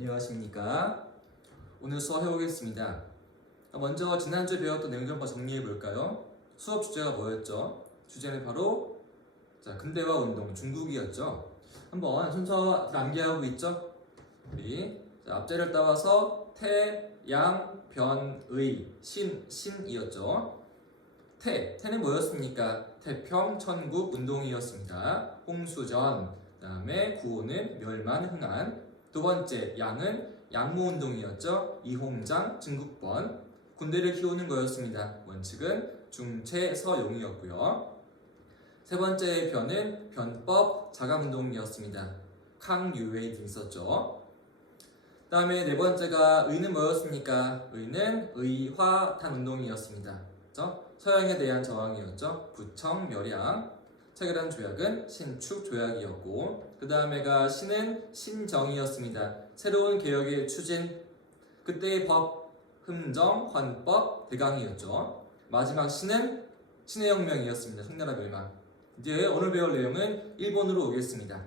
안녕하십니까. 오늘 수업 해보겠습니다. 먼저 지난주에 배웠던 내용 좀 한번 정리해 볼까요? 수업 주제가 뭐였죠? 주제는 바로 근대화 운동 중국이었죠. 한번 순서 암기하고 있죠? 우리 앞자리를 따와서 태, 양, 변, 의, 신이었죠. 태는 뭐였습니까? 태평 천국 운동이었습니다. 홍수전, 그 다음에 구호는 멸만 흥한. 두 번째 양은 양모운동이었죠. 이홍장 증국번, 군대를 키우는 거였습니다. 원칙은 중체서용이었고요. 세 번째 변은 변법 자강운동이었습니다. 캉유웨이 등 있었죠. 그 다음에 네 번째가 의는 뭐였습니까? 의는 의화탄 운동이었습니다. 그렇죠? 서양에 대한 저항이었죠. 부청멸양. 체결한 조약은 신축조약이었고, 그 다음에가 신은 신정이었습니다. 새로운 개혁의 추진, 그때의 법, 흠정, 헌법, 대강이었죠. 마지막 신은 신의 혁명이었습니다. 청나라 멸망. 이제 오늘 배울 내용은 일본으로 오겠습니다.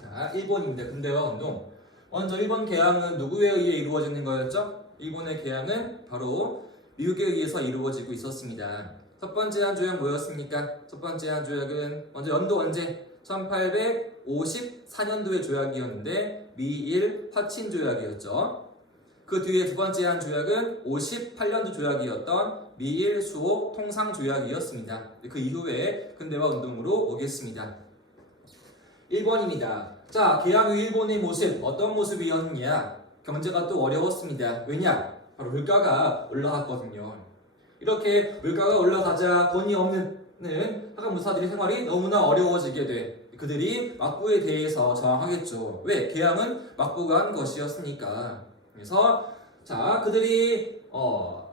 자, 일본입니다. 근대화 운동. 먼저 일본 개항은 누구에 의해 이루어지는 거였죠? 일본의 개항은 바로 미국에 의해서 이루어지고 있었습니다. 첫 번째 한 조약 뭐였습니까? 첫 번째 한 조약은 먼저 연도 언제? 1854년도의 조약이었는데 미일 화친 조약이었죠. 그 뒤에 두 번째 한 조약은 58년도 조약이었던 미일 수호 통상 조약이었습니다. 그 이후에 근대화 운동으로 오겠습니다. 1번입니다. 자, 개항 후 일본의 모습 어떤 모습이었느냐? 경제가 또 어려웠습니다. 왜냐? 바로 물가가 올라갔거든요. 이렇게 물가가 올라가자 돈이 없는 학원무사들의 생활이 너무나 어려워지게 돼. 그들이 막부에 대해서 저항하겠죠. 왜? 개항은 막부가 한 것이었으니까. 그래서 그들이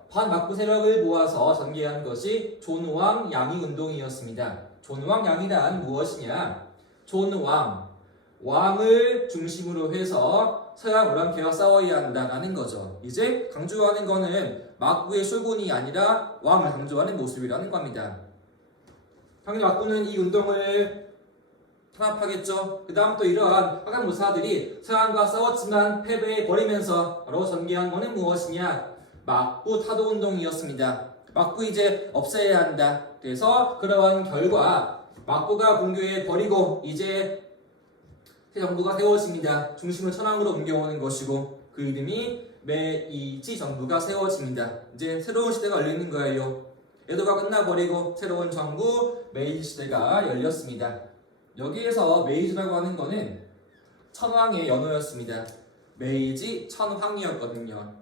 반막부 세력을 모아서 전개한 것이 존왕 양이 운동이었습니다. 존왕 양이란 무엇이냐? 존왕, 왕을 중심으로 해서 서양 오랑캐와 싸워야 한다는 거죠. 이제 강조하는 거는 막부의 쇼군이 아니라 왕을 강조하는 모습이라는 겁니다. 당연히 막부는 이 운동을 탄압하겠죠. 그 다음 또 이러한 하강무사들이 서양과 싸웠지만 패배해버리면서 바로 전개한 것은 무엇이냐? 막부 타도운동이었습니다. 막부 이제 없애야 한다. 그래서 그러한 결과 막부가 붕괴해버리고 이제 새 정부가 세워집니다. 중심을 천황으로 옮겨오는 것이고 그 이름이 메이지 정부가 세워집니다. 이제 새로운 시대가 열리는 거예요. 에도가 끝나버리고 새로운 정부 메이지 시대가 열렸습니다. 여기에서 메이지라고 하는 거는 천황의 연호였습니다. 메이지 천황이었거든요.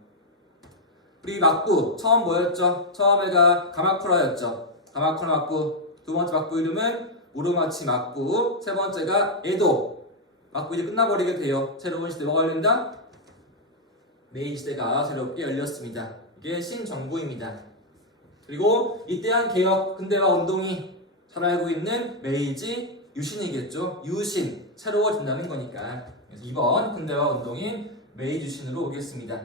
우리 막부 처음 뭐였죠? 처음에가 가마쿠라였죠. 가마쿠라 막부. 두 번째 막부 이름은 우루마치 막부. 세 번째가 에도 막부 이제 끝나버리게 돼요. 새로운 시대 뭐가 열린다? 메이지 시대가 새롭게 열렸습니다. 이게 신정부입니다. 그리고 이때한 개혁 근대화 운동이 잘 알고 있는 메이지 유신이겠죠. 유신 새로워진다는 거니까. 그래서 이번 근대화 운동인 메이지 유신으로 오겠습니다.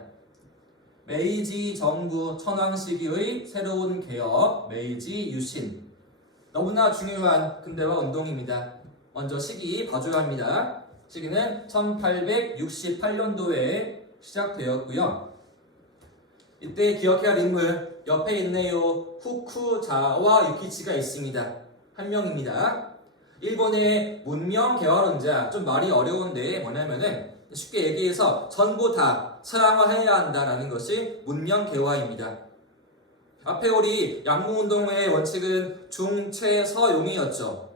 메이지 정부 천황 시기의 새로운 개혁 메이지 유신. 너무나 중요한 근대화 운동입니다. 먼저 시기 봐줘야 합니다. 시기는 1868년도에 시작되었고요. 이때 기억해야 할 인물 옆에 있네요. 후쿠자와 유키치가 있습니다. 한 명입니다. 일본의 문명 개화론자, 좀 말이 어려운데 뭐냐면은 쉽게 얘기해서 전부 다 서양화해야 한다라는 것이 문명 개화입니다. 앞에 우리 양모운동의 원칙은 중체서용이었죠.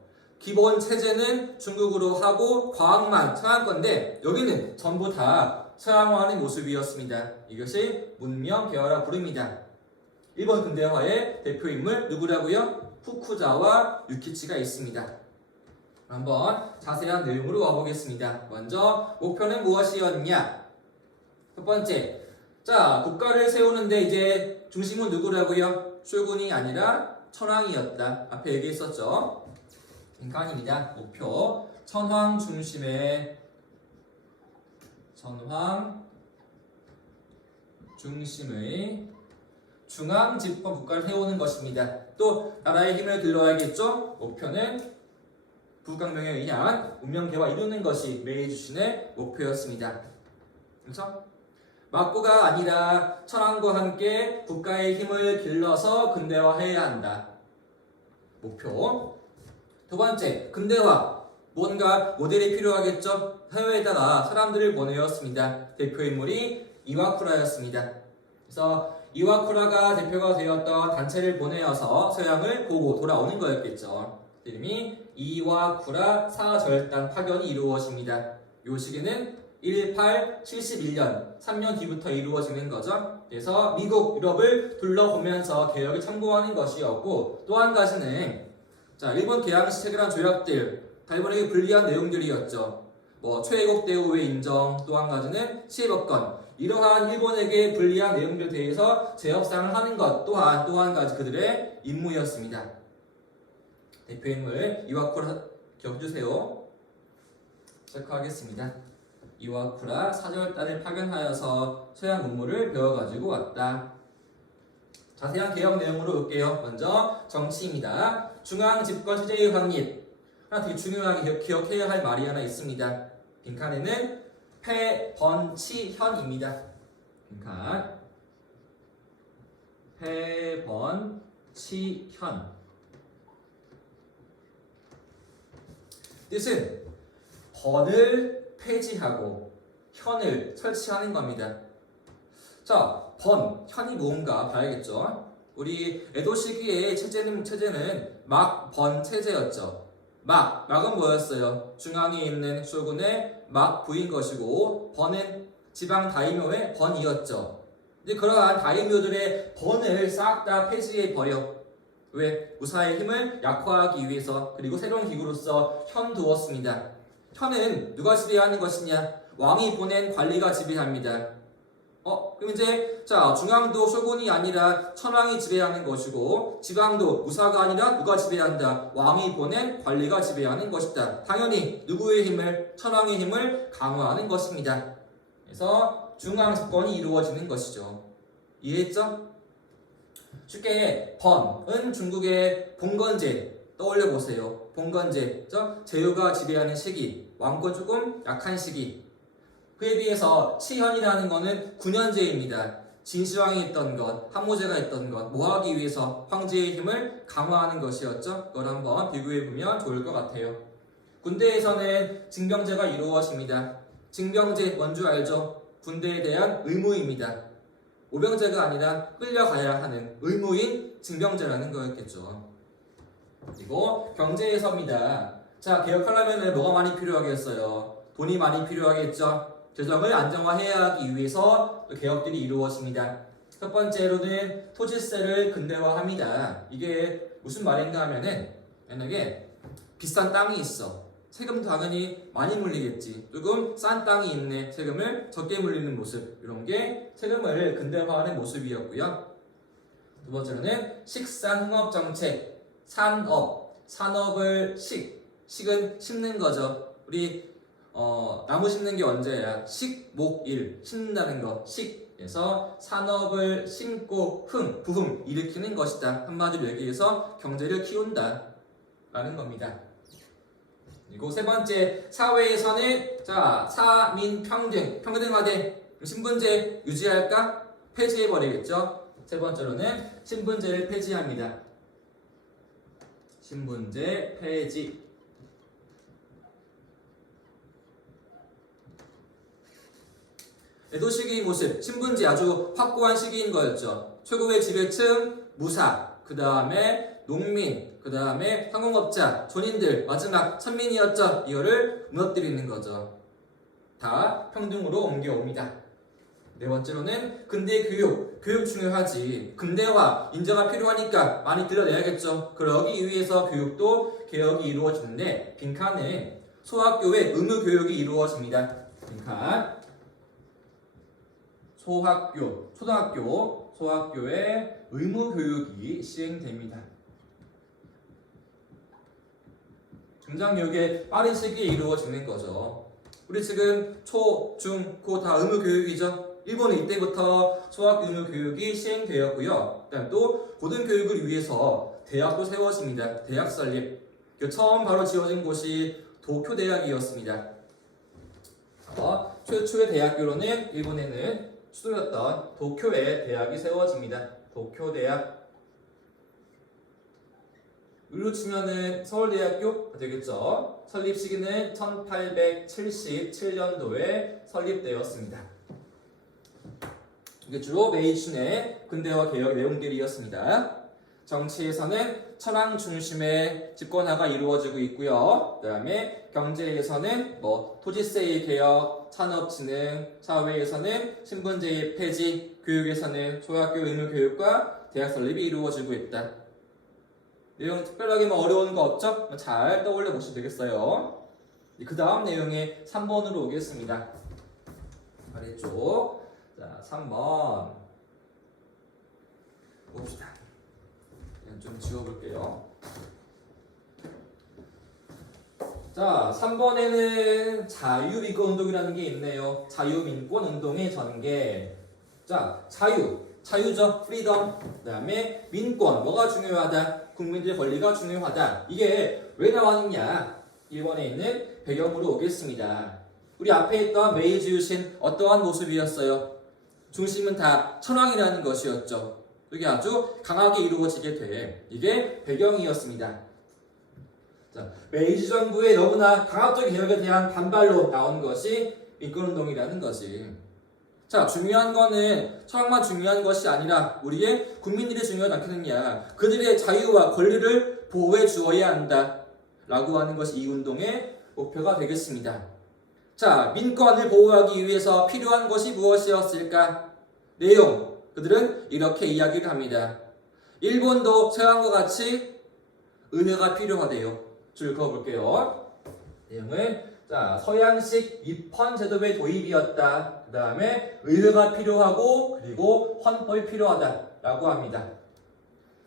기본 체제는 중국으로 하고 과학만 서양 건데 여기는 전부 다 서양화하는 모습이었습니다. 이것이 문명 개화라 부릅니다. 일본 근대화의 대표인물 누구라고요? 후쿠자와 유키치가 있습니다. 한번 자세한 내용으로 와보겠습니다. 먼저 목표는 무엇이었냐? 첫 번째, 국가를 세우는데 이제 중심은 누구라고요? 쇼군이 아니라 천황이었다. 앞에 얘기했었죠. 인간입니다. 목표 천황 중심의 중앙집권 국가를 세우는 것입니다. 또 나라의 힘을 길러야겠죠. 목표는 부강명에 의한 운명개화 이루는 것이 메이지 유신의 목표였습니다. 그렇죠? 막고가 아니라 천황과 함께 국가의 힘을 길러서 근대화해야 한다. 목표. 두 번째, 근대화. 뭔가 모델이 필요하겠죠? 해외에다가 사람들을 보내었습니다. 대표 인물이 이와쿠라였습니다. 그래서 이와쿠라가 대표가 되었던 단체를 보내어서 서양을 보고 돌아오는 거였겠죠. 이름이 이와쿠라 사절단 파견이 이루어집니다. 요 시기는 1871년, 3년 뒤부터 이루어지는 거죠. 그래서 미국, 유럽을 둘러보면서 개혁을 참고하는 것이었고, 또 한 가지는 일본 개항시 체결한 조약들, 일본에게 불리한 내용들이었죠. 최애국 대우의 인정, 또 한 가지는 시해법권. 이러한 일본에게 불리한 내용들에 대해서 재협상을 하는 것 또한 또 한 가지 그들의 임무였습니다. 대표인물 이와쿠라 기억해주세요. 체크하겠습니다. 이와쿠라 사절단을 파견하여서 서양 문물을 배워가지고 왔다. 자세한 개혁 내용으로 볼게요. 먼저 정치입니다. 중앙 집권 체제의 확립. 하나 되게 중요하게 기억해야 할 말이 하나 있습니다. 빈칸에는 패번치현입니다. 빈칸 패번치현. 뜻은 번을 폐지하고 현을 설치하는 겁니다. 자, 번, 현이 뭔가 봐야겠죠. 우리 에도 시기의 체제는 막번 체제였죠. 막은 뭐였어요? 중앙에 있는 쇼군의 막 부인 것이고, 번은 지방 다이묘의 번이었죠. 근데 그러한 다이묘들의 번을 싹 다 폐지해 버려. 왜? 무사의 힘을 약화하기 위해서. 그리고 새로운 기구로서 현 두었습니다. 현은 누가 지배하는 것이냐? 왕이 보낸 관리가 지배합니다. 그럼 이제 중앙도 쇼군이 아니라 천황이 지배하는 것이고, 지방도 무사가 아니라 누가 지배한다? 왕이 보낸 관리가 지배하는 것이다. 당연히 누구의 힘을? 천황의 힘을 강화하는 것입니다. 그래서 중앙 집권이 이루어지는 것이죠. 이해했죠? 쉽게 번은 중국의 봉건제 떠올려 보세요. 봉건제, 제후가 지배하는 시기, 왕권 조금 약한 시기. 그에 비해서 치현이라는 것은 9년제입니다. 진시황이 있던 것, 한모제가 있던 것, 뭐하기 위해서 황제의 힘을 강화하는 것이었죠. 그걸 한번 비교해보면 좋을 것 같아요. 군대에서는 징병제가 이루어집니다. 징병제 뭔지 알죠? 군대에 대한 의무입니다. 오병제가 아니라 끌려가야 하는 의무인 징병제라는 거였겠죠. 그리고 경제에서입니다. 개혁하려면 뭐가 많이 필요하겠어요? 돈이 많이 필요하겠죠. 재정을 안정화해야 하기 위해서 개혁들이 이루어집니다. 첫 번째로는 토지세를 근대화합니다. 이게 무슨 말인가 하면은 만약에 비싼 땅이 있어. 세금 당연히 많이 물리겠지. 조금 싼 땅이 있네. 세금을 적게 물리는 모습. 이런 게 세금을 근대화하는 모습이었고요. 두 번째로는 식산흥업정책. 산업을 식은 심는 거죠. 우리 나무 심는 게 언제야? 식목일 심는다는 거. 식에서 산업을 심고 부흥 일으키는 것이다. 한마디로 얘기해서 경제를 키운다 라는 겁니다. 그리고 세 번째, 사회에서는 평등화돼. 신분제 유지할까? 폐지해버리겠죠. 세 번째로는 신분제를 폐지합니다. 신분제 폐지. 에도 시기의 모습, 신분제 아주 확고한 시기인 거였죠. 최고의 지배층, 무사, 그 다음에 농민, 그 다음에 상공업자, 존인들, 마지막 천민이었죠. 이거를 무너뜨리는 거죠. 다 평등으로 옮겨옵니다. 네 번째로는 근대 교육 중요하지. 근대화, 인재가 필요하니까 많이 들여내야겠죠. 그러기 위해서 교육도 개혁이 이루어지는데, 빈칸은 소학교의 의무 교육이 이루어집니다. 빈칸 소학교의 의무 교육이 시행됩니다. 중장교육의 빠른 시기에 이루어지는 거죠. 우리 지금 초, 중, 고 다 의무 교육이죠. 일본은 이때부터 소학 의무 교육이 시행되었고요. 그다음 또 고등 교육을 위해서 대학도 세워집니다. 대학 설립. 처음 바로 지어진 곳이 도쿄 대학이었습니다. 최초의 대학교로는 일본에는 수도였던 도쿄에 대학이 세워집니다. 도쿄대학. 우리로 치면은 서울대학교 되겠죠. 설립 시기는 1877년도에 설립되었습니다. 이게 주로 메이춘의 근대화 개혁 내용들이었습니다. 정치에서는 천황 중심의 집권화가 이루어지고 있고요. 그 다음에 경제에서는 토지세의 개혁, 산업진흥, 사회에서는 신분제의 폐지, 교육에서는 초등학교 의무교육과 대학 설립이 이루어지고 있다. 내용 특별하게 어려운 거 없죠? 잘 떠올려 보시면 되겠어요. 그 다음 내용에 3번으로 오겠습니다. 아래쪽. 자, 3번. 봅시다. 좀 지워볼게요. 자, 3번에는 자유민권운동이라는 게 있네요. 자유민권운동의 전개. 자, 자유죠. 프리덤. 그 다음에 민권. 뭐가 중요하다? 국민들의 권리가 중요하다. 이게 왜 나왔느냐? 1번에 있는 배경으로 오겠습니다. 우리 앞에 있던 메이지 유신 어떠한 모습이었어요? 중심은 다 천황이라는 것이었죠. 이게 아주 강하게 이루어지게 돼. 이게 배경이었습니다. 자, 메이지 정부의 너무나 강압적 개혁에 대한 반발로 나온 것이 민권운동이라는 거지. 자, 중요한 거는 천황만 중요한 것이 아니라 우리의 국민들이 중요하지 않겠느냐. 그들의 자유와 권리를 보호해 주어야 한다. 라고 하는 것이 이 운동의 목표가 되겠습니다. 자, 민권을 보호하기 위해서 필요한 것이 무엇이었을까? 내용. 그들은 이렇게 이야기를 합니다. 일본도 서양과 같이 은혜가 필요하대요. 줄 그어볼게요. 내용은 자, 서양식 입헌 제도의 도입이었다. 그 다음에 의회가 필요하고 그리고 헌법이 필요하다라고 합니다.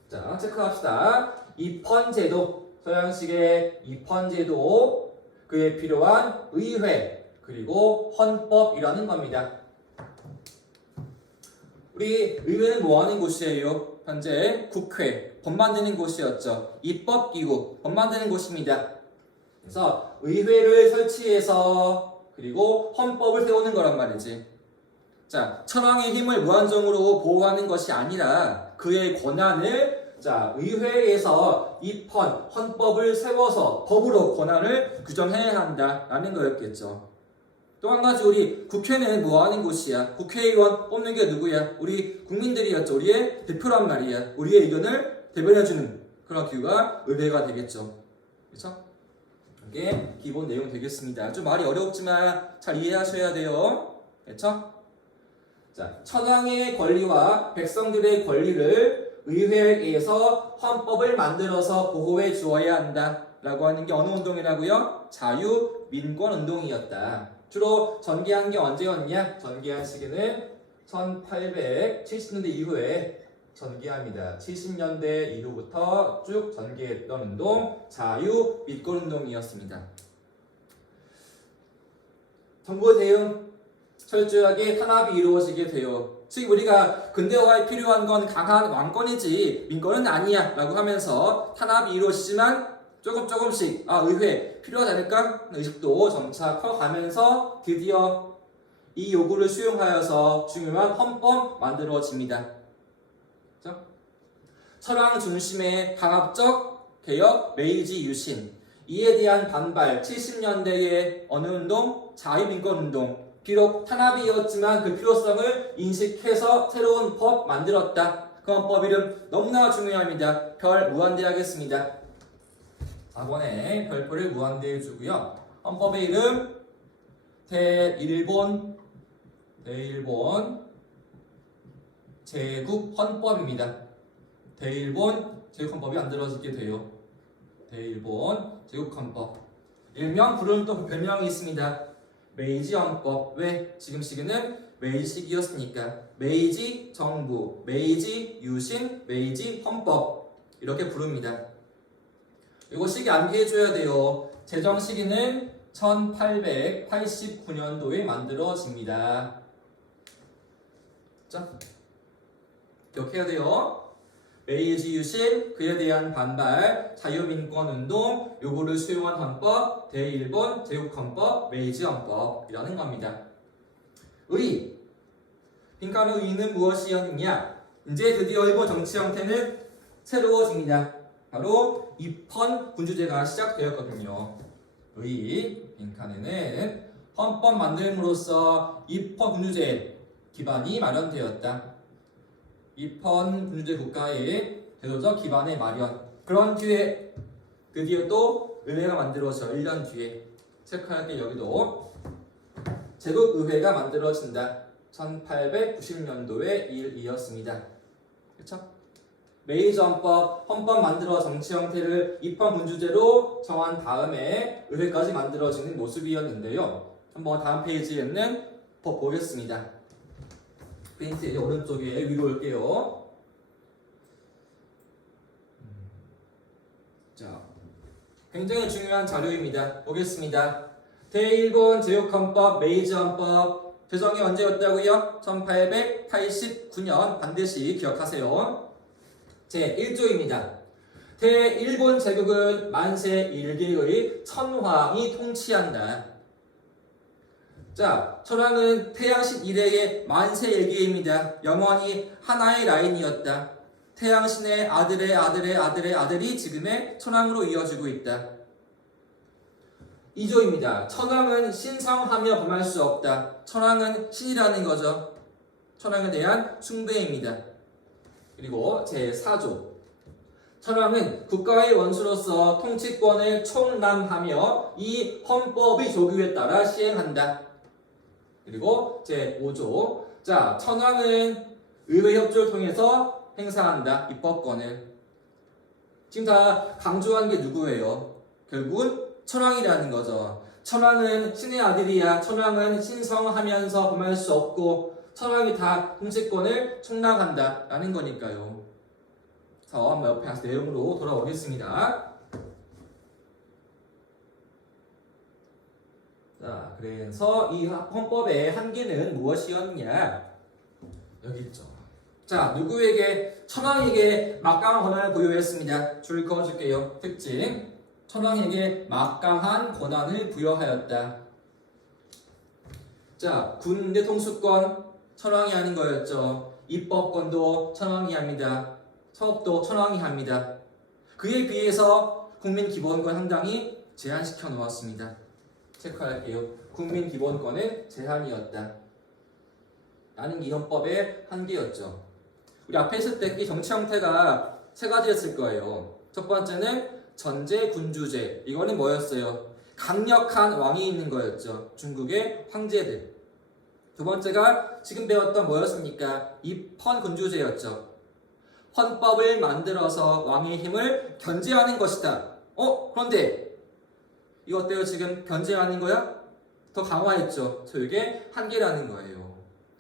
자, 체크합시다. 입헌 제도, 서양식의 입헌 제도, 그에 필요한 의회 그리고 헌법이라는 겁니다. 우리 의회는 뭐하는 곳이에요? 현재 국회, 법 만드는 곳이었죠. 입법기구, 법 만드는 곳입니다. 그래서 의회를 설치해서 그리고 헌법을 세우는 거란 말이지. 자, 천황의 힘을 무한정으로 보호하는 것이 아니라 그의 권한을 의회에서 입헌, 헌법을 세워서 법으로 권한을 규정해야 한다라는 거였겠죠. 또 한 가지 우리 국회는 뭐하는 곳이야? 국회의원 뽑는 게 누구야? 우리 국민들이었죠. 우리의 대표란 말이야. 우리의 의견을 대변해주는 그런 기구가 의회가 되겠죠. 그렇죠? 이게 기본 내용 되겠습니다. 좀 말이 어렵지만 잘 이해하셔야 돼요. 그렇죠? 자, 천황의 권리와 백성들의 권리를 의회에서 헌법을 만들어서 보호해 주어야 한다라고 하는 게 어느 운동이라고요? 자유민권운동이었다. 주로 전개한 게 언제였냐? 전개한 시기는 1870년대 이후에 전개합니다. 70년대 이후부터 쭉 전개했던 운동, 자유민권운동이었습니다. 정부 대응 철저하게 탄압이 이루어지게 돼요. 즉 우리가 근대화에 필요한 건 강한 왕권이지 민권은 아니야 라고 하면서 탄압이 이루어지지만 조금씩 의회 필요하지 않을까? 의식도 점차 커가면서 드디어 이 요구를 수용하여서 중요한 헌법 만들어집니다. 그렇죠? 천황 중심의 강압적 개혁 메이지 유신, 이에 대한 반발 70년대의 어느 운동? 자유민권운동. 비록 탄압이었지만 그 필요성을 인식해서 새로운 법 만들었다. 그 헌법 이름 너무나 중요합니다. 별 무한대 하겠습니다. 4번에 별표를 무한대해 주고요. 헌법의 이름 대일본 제국헌법입니다. 대일본 제국헌법이 만들어지게 돼요. 대일본 제국헌법. 일명 부르는 또 별명이 있습니다. 메이지헌법. 왜? 지금 시기는 메이지 시기였으니까. 메이지 정부, 메이지 유신, 메이지 헌법 이렇게 부릅니다. 이거 시기 암기해줘야 돼요. 제정 시기는 1889년도에 만들어집니다. 자, 기억해야 돼요. 메이지 유신, 그에 대한 반발, 자유민권운동, 요구를 수용한 헌법, 대일본 제국헌법, 메이지 헌법이라는 겁니다. 의. 빈칸의 의는 무엇이었느냐? 이제 드디어 일본 정치 형태는 새로워집니다. 바로 입헌 군주제가 시작되었거든요. 의 빈칸에는 헌법 만듦으로써 입헌 군주제 기반이 마련되었다. 입헌 군주제 국가의 제도적 기반의 마련. 그런 뒤에 드디어 또 의회가 만들어져 1년 뒤에 체크할게 여기도 제국의회가 만들어진다. 1890년도의 일이었습니다. 그렇죠? 메이지 헌법 만들어 정치 형태를 입헌 군주제로 정한 다음에 의회까지 만들어지는 모습이었는데요. 한번 다음 페이지에 있는 법 보겠습니다. 프린트 이제 오른쪽에 위로 올게요. 자, 굉장히 중요한 자료입니다. 보겠습니다. 대일본 제국헌법 메이지 헌법 제정이 언제였다고요? 1889년 반드시 기억하세요. 제 1조입니다. 대일본 제국은 만세 1개의 천황이 통치한다. 자, 천황은 태양신 이래의 만세 1개입니다. 영원히 하나의 라인이었다. 태양신의 아들의 아들의 아들의 아들이 지금의 천황으로 이어지고 있다. 2조입니다. 천황은 신성하며 범할 수 없다. 천황은 신이라는 거죠. 천황에 대한 숭배입니다. 그리고 제4조. 천황은 국가의 원수로서 통치권을 총람하며 이 헌법의 조규에 따라 시행한다. 그리고 제5조. 자, 천황은 의회 협조를 통해서 행사한다. 입법권을. 지금 다 강조한 게 누구예요? 결국은 천황이라는 거죠. 천황은 신의 아들이야. 천황은 신성하면서 범할 수 없고 천황이 다 통치권을 총량한다 라는 거니까요. 그래서 한번 옆에 가서 내용으로 돌아오겠습니다. 자, 그래서 이 헌법의 한계는 무엇이었냐? 여기 있죠. 자, 누구에게? 천황에게 막강한 권한을 부여했습니다. 줄 그어줄게요. 특징. 천황에게 막강한 권한을 부여하였다. 자, 군대 통수권 천황이 하는 거였죠. 입법권도 천황이 합니다. 사업도 천황이 합니다. 그에 비해서 국민기본권 상당히 제한시켜 놓았습니다. 체크할게요. 국민기본권은 제한이었다. 라는 게 이 헌법의 한계였죠. 우리 앞에 있을 때 이 정치 형태가 세 가지였을 거예요. 첫 번째는 전제군주제. 이거는 뭐였어요? 강력한 왕이 있는 거였죠. 중국의 황제들. 두 번째가 지금 배웠던 뭐였습니까? 입헌군주제였죠. 헌법을 만들어서 왕의 힘을 견제하는 것이다. 그런데 이거 어때요? 지금 견제하는 거야? 더 강화했죠. 이게 한계라는 거예요.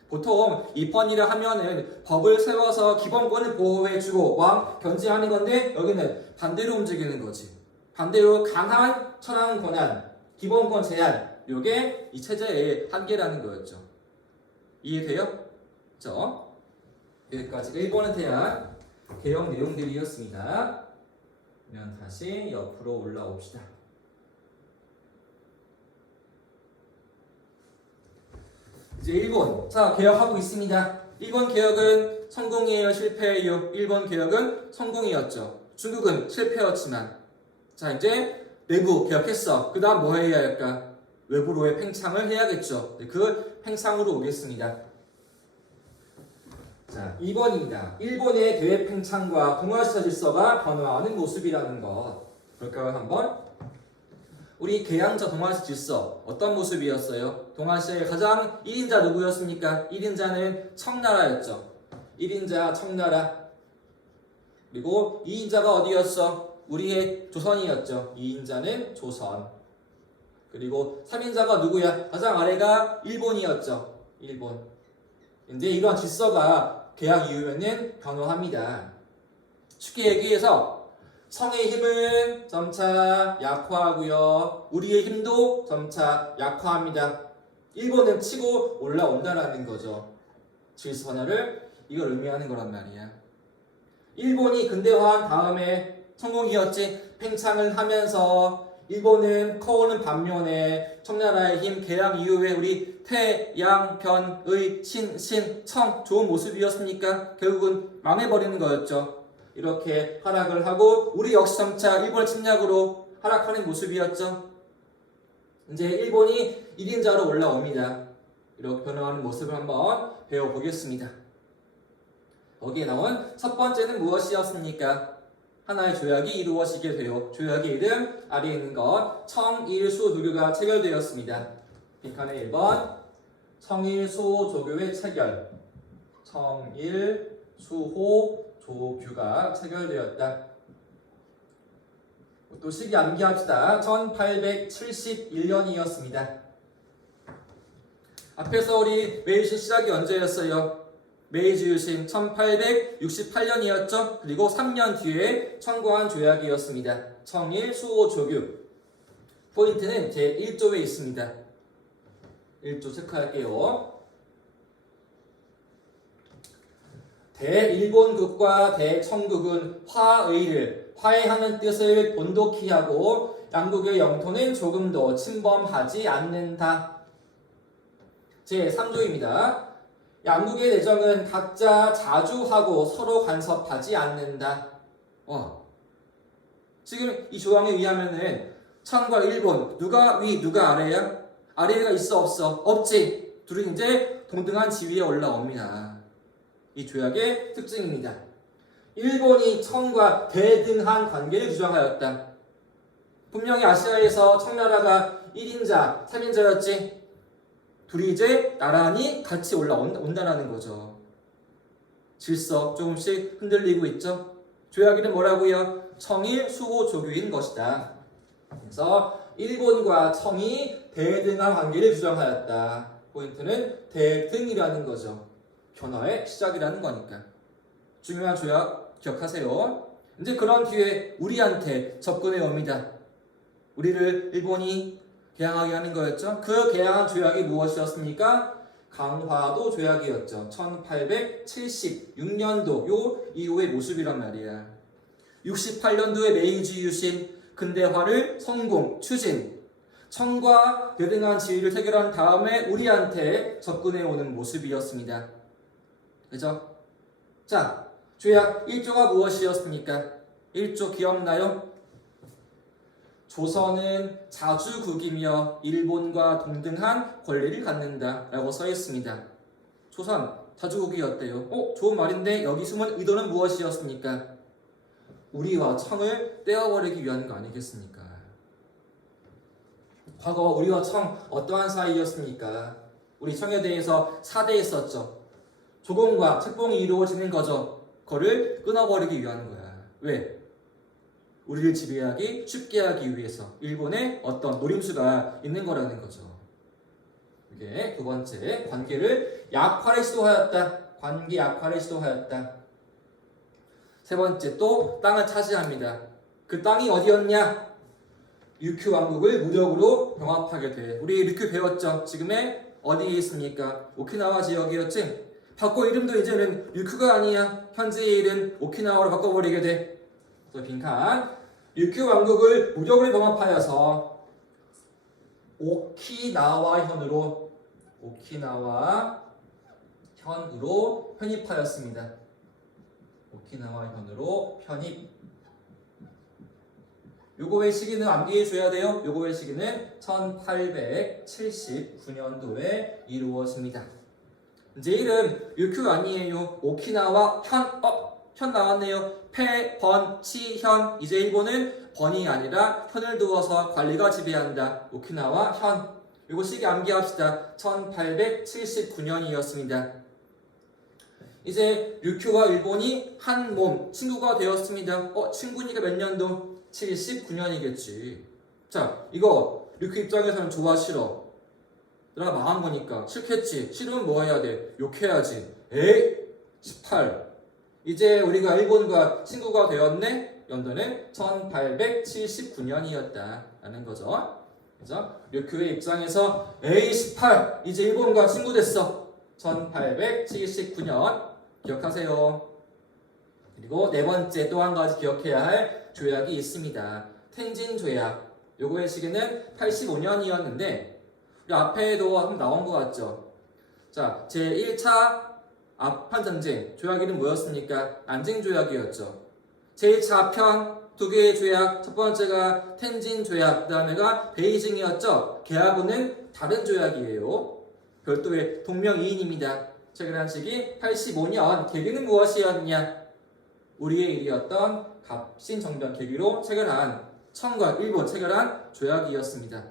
보통 입헌이라 하면은 법을 세워서 기본권을 보호해주고 왕 견제하는 건데 여기는 반대로 움직이는 거지. 반대로 강한 천황 권한, 기본권 제한, 요게 이 체제의 한계라는 거였죠. 이해돼요? 그렇죠? 여기까지가 일본에 대한 개혁 내용들이었습니다. 그러면 다시 옆으로 올라옵시다. 이제 일본. 자, 개혁하고 있습니다. 일본 개혁은 성공이에요? 실패예요? 일본 개혁은 성공이었죠. 중국은 실패였지만. 자, 이제 내부 개혁했어. 그 다음 뭐 해야 할까? 외부로의 팽창을 해야겠죠. 그 팽창으로 오겠습니다. 자, 2번입니다. 일본의 대외 팽창과 동아시아 질서가 변화하는 모습이라는 것. 볼까요, 한번? 우리 개양자 동아시아 질서 어떤 모습이었어요? 동아시아의 가장 1인자 누구였습니까? 1인자는 청나라였죠. 1인자 청나라. 그리고 2인자가 어디였어? 우리의 조선이었죠. 2인자는 조선. 그리고 3인자가 누구야? 가장 아래가 일본이었죠. 일본. 근데 이러한 질서가 개혁 이후에는 변화합니다. 쉽게 얘기해서 성의 힘은 점차 약화하고요. 우리의 힘도 점차 약화합니다. 일본은 치고 올라온다라는 거죠. 질서 변화를 이걸 의미하는 거란 말이야. 일본이 근대화한 다음에 성공이었지. 팽창을 하면서 일본은 커오는 반면에 청나라의 힘 개항 이후에 우리 태, 양, 변, 의, 신, 청 좋은 모습이었습니까? 결국은 망해버리는 거였죠. 이렇게 하락을 하고 우리 역시 점차 일본 침략으로 하락하는 모습이었죠. 이제 일본이 1인자로 올라옵니다. 이렇게 변화하는 모습을 한번 배워보겠습니다. 거기에 나온 첫 번째는 무엇이었습니까? 하나의 조약이 이루어지게 되어 조약의 이름 아래에 있는 것 청일수조교가 체결되었습니다. 빈칸에 1번 청일수조교의 체결 청일수호조교가 체결되었다. 또 시기 암기합시다. 1871년이었습니다. 앞에서 우리 메이지 시작이 언제였어요? 메이지 유신 1868년이었죠. 그리고 3년 뒤에 청구한 조약이었습니다. 청일 수호 조교. 포인트는 제1조에 있습니다. 1조 체크할게요. 대일본국과 대청국은 화의를 화해하는 뜻을 본독히 하고 양국의 영토는 조금도 침범하지 않는다. 제3조입니다. 양국의 내정은 각자 자주하고 서로 간섭하지 않는다. 지금 이 조항에 의하면은 청과 일본 누가 위 누가 아래야? 아래가 있어 없어? 없지. 둘이 이제 동등한 지위에 올라옵니다. 이 조약의 특징입니다. 일본이 청과 대등한 관계를 주장하였다. 분명히 아시아에서 청나라가 1인자, 3인자였지. 둘이 이제 나란히 같이 올라온다는 거죠. 질서 조금씩 흔들리고 있죠. 조약에는 뭐라고요? 청일 수호 조교인 것이다. 그래서 일본과 청이 대등한 관계를 주장하였다. 포인트는 대등이라는 거죠. 변화의 시작이라는 거니까. 중요한 조약 기억하세요. 이제 그런 뒤에 우리한테 접근해 옵니다. 우리를 일본이 개항하게 하는 거였죠. 그 개항한 조약이 무엇이었습니까? 강화도 조약이었죠. 1876년도 요 이후의 모습이란 말이야. 68년도에 메이지 유신 근대화를 성공 추진. 청과 대등한 지위를 체결한 다음에 우리한테 접근해 오는 모습이었습니다. 그죠? 자, 조약 1조가 무엇이었습니까? 1조 기억나요? 조선은 자주국이며 일본과 동등한 권리를 갖는다 라고 써 있습니다. 조선 자주국이었대요. 좋은 말인데 여기 숨은 의도는 무엇이었습니까? 우리와 청을 떼어버리기 위한 거 아니겠습니까? 과거 우리와 청 어떠한 사이였습니까? 우리 청에 대해서 사대했었죠. 조공과 책봉이 이루어지는 거죠. 그거를 끊어버리기 위한 거야. 왜? 우리를 지배하기 쉽게 하기 위해서 일본의 어떤 노림수가 있는 거라는 거죠. 이게 두 번째, 관계를 약화를 시도하였다. 관계 약화를 시도하였다. 세 번째, 또 땅을 차지합니다. 그 땅이 어디였냐? 류큐 왕국을 무력으로 병합하게 돼. 우리 류큐 배웠죠? 지금의 어디에 있습니까? 오키나와 지역이었지? 바꿔 이름도 이제는 류큐가 아니야. 현재의 이름 오키나와로 바꿔버리게 돼. 빈칸 류큐 왕국을 무력으로 병합하여서 오키나와 현으로 편입하였습니다. 오키나와 현으로 편입. 요거의 시기는 암기해 줘야 돼요. 요거의 시기는 1879년도에 이루어집니다. 이제 이름 류큐 아니에요. 오키나와 현 나왔네요. 폐, 번, 치, 현. 이제 일본은 번이 아니라 현을 두어서 관리가 지배한다. 오키나와 현. 이거 시기 암기합시다. 1879년이었습니다. 이제 류큐와 일본이 한 몸, 친구가 되었습니다. 친구니까 몇 년도? 79년이겠지. 자, 이거 류큐 입장에서는 좋아 싫어? 내가 망한 거니까 싫겠지. 싫으면 뭐 해야 돼? 욕해야지. 18. 이제 우리가 일본과 친구가 되었네? 연도는 1879년이었다 라는 거죠. 그래서 류큐의 입장에서 18 이제 일본과 친구 됐어. 1879년 기억하세요. 그리고 네 번째 또 한 가지 기억해야 할 조약이 있습니다. 텐진 조약. 요거의 시기는 85년이었는데 우리 앞에도 한번 나온 것 같죠. 자, 제1차 아판 전쟁 조약 이름 뭐였습니까? 안징 조약이었죠. 제1차 아편 두 개의 조약, 첫 번째가 텐진 조약, 그 다음에가 베이징이었죠. 걔하고는 다른 조약이에요. 별도의 동명이인입니다. 체결한 시기 85년, 계기는 무엇이었냐? 우리의 일이었던 갑신정변 계기로 체결한 청과 일본 체결한 조약이었습니다.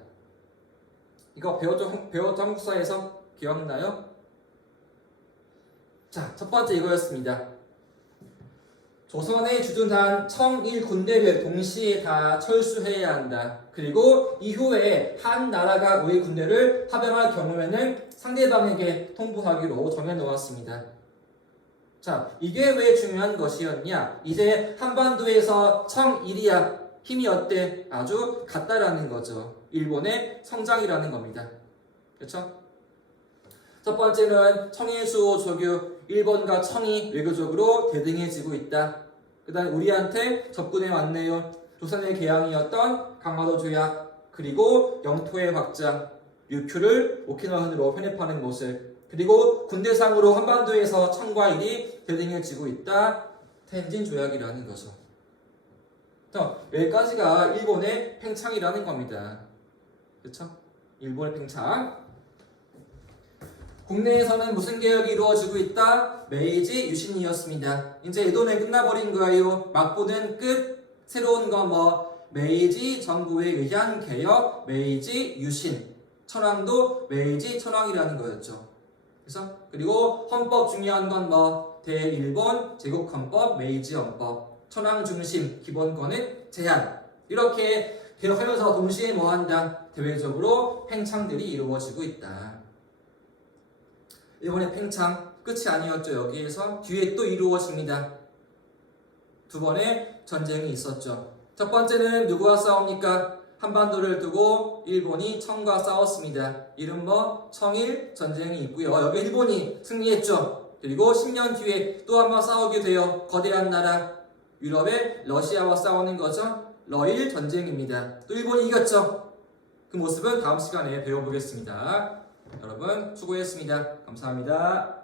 이거 배웠던 한국사에서 기억나요? 자, 첫 번째 이거였습니다. 조선에 주둔한 청일 군대를 동시에 다 철수해야 한다. 그리고 이후에 한 나라가 우리 군대를 파병할 경우에는 상대방에게 통보하기로 정해놓았습니다. 자, 이게 왜 중요한 것이었냐? 이제 한반도에서 청일이야 힘이 어때? 아주 같다라는 거죠. 일본의 성장이라는 겁니다. 그렇죠? 첫 번째는 청일수호 조교, 일본과 청이 외교적으로 대등해지고 있다. 그 다음 우리한테 접근해 왔네요. 조선의 개항이었던 강화도 조약, 그리고 영토의 확장, 류큐를 오키나와현으로 편입하는 모습, 그리고 군대상으로 한반도에서 청과 일이 대등해지고 있다. 텐진 조약이라는 거죠. 여기까지가 일본의 팽창이라는 겁니다. 그렇죠? 일본의 팽창. 국내에서는 무슨 개혁이 이루어지고 있다? 메이지 유신이었습니다. 이제 에도는 끝나버린 거예요. 막부는 끝. 새로운 거 뭐? 메이지 정부에 의한 개혁, 메이지 유신. 천황도 메이지 천황이라는 거였죠. 그래서 그리고 헌법 중요한 건 뭐? 대일본 제국헌법, 메이지 헌법. 천황 중심 기본권은 제한. 이렇게 개혁하면서 동시에 뭐 한다? 대외적으로 팽창들이 이루어지고 있다. 일본의 팽창 끝이 아니었죠. 여기에서 뒤에 또 이루어집니다. 두 번의 전쟁이 있었죠. 첫 번째는 누구와 싸웁니까? 한반도를 두고 일본이 청과 싸웠습니다. 이름 뭐 청일 전쟁이 있고요. 여기 일본이 승리했죠. 그리고 10년 뒤에 또 한 번 싸우게 돼요. 거대한 나라 유럽의 러시아와 싸우는 거죠. 러일 전쟁입니다. 또 일본이 이겼죠. 그 모습은 다음 시간에 배워보겠습니다. 여러분 수고했습니다. 감사합니다.